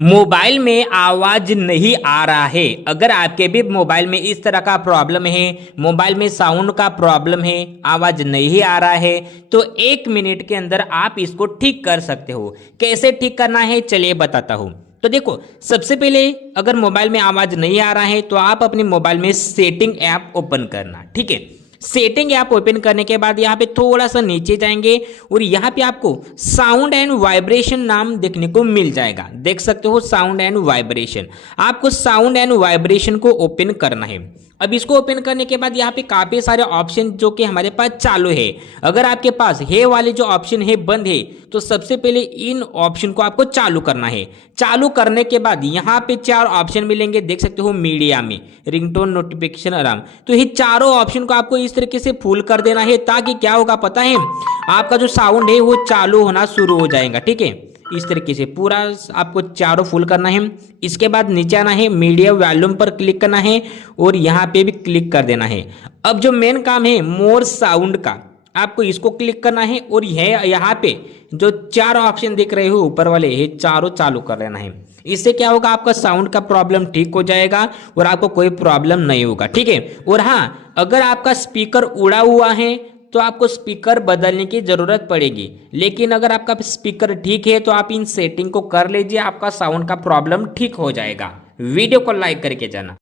Mobile में आवाज नहीं आ रहा है। अगर आपके भी मोबाइल में इस तरह का प्रॉब्लम है, मोबाइल में साउंड का प्रॉब्लम है, आवाज नहीं आ रहा है, तो 1 मिनट के अंदर आप इसको ठीक कर सकते हो। कैसे ठीक करना है चलिए बताता हूँ। तो देखो, सबसे पहले अगर मोबाइल में आवाज नहीं आ रहा है तो आप अपने मोबाइल में सेटिंग ऐप ओपन करना। ठीक है, सेटिंग ऐप ओपन करने के बाद यहाँ पे थोड़ा सा नीचे जाएंगे और यहाँ पे आपको साउंड एंड वाइब्रेशन नाम देखने को मिल जाएगा। देख सकते हो साउंड एंड वाइब्रेशन। आपको साउंड एंड वाइब्रेशन को ओपन करना है। अब इसको ओपन करने के बाद यहाँ पे काफी सारे ऑप्शन जो कि हमारे पास चालू है। अगर आपके पास है वाले जो ऑप्शन है बंद है तो सबसे पहले इन ऑप्शन को आपको चालू करना है। चालू करने के बाद यहाँ पे 4 ऑप्शन मिलेंगे, देख सकते हो मीडिया में, रिंगटोन, नोटिफिकेशन, अलार्म। तो ये चारों ऑप्शन को आपको इस तरीके से फुल कर देना है ताकि क्या होगा पता है, आपका जो साउंड है वो चालू होना शुरू हो जाएगा। ठीक है, इस तरीके से पूरा आपको चारों फुल करना है। इसके बाद नीचे आना है, मीडिया वॉल्यूम पर क्लिक करना है और यहाँ पे भी क्लिक कर देना है। अब जो मेन काम है मोर साउंड का, आपको इसको क्लिक करना है और यह यहाँ पे जो 4 ऑप्शन दिख रहे हो ऊपर वाले, ये चारों चालू कर लेना है। इससे क्या होगा, आपका साउंड का प्रॉब्लम ठीक हो जाएगा और आपको कोई प्रॉब्लम नहीं होगा। ठीक है, और हाँ, अगर आपका स्पीकर उड़ा हुआ है तो आपको स्पीकर बदलने की ज़रूरत पड़ेगी। लेकिन अगर आपका स्पीकर ठीक है तो आप इन सेटिंग को कर लीजिए, आपका साउंड का प्रॉब्लम ठीक हो जाएगा। वीडियो को लाइक करके जाना।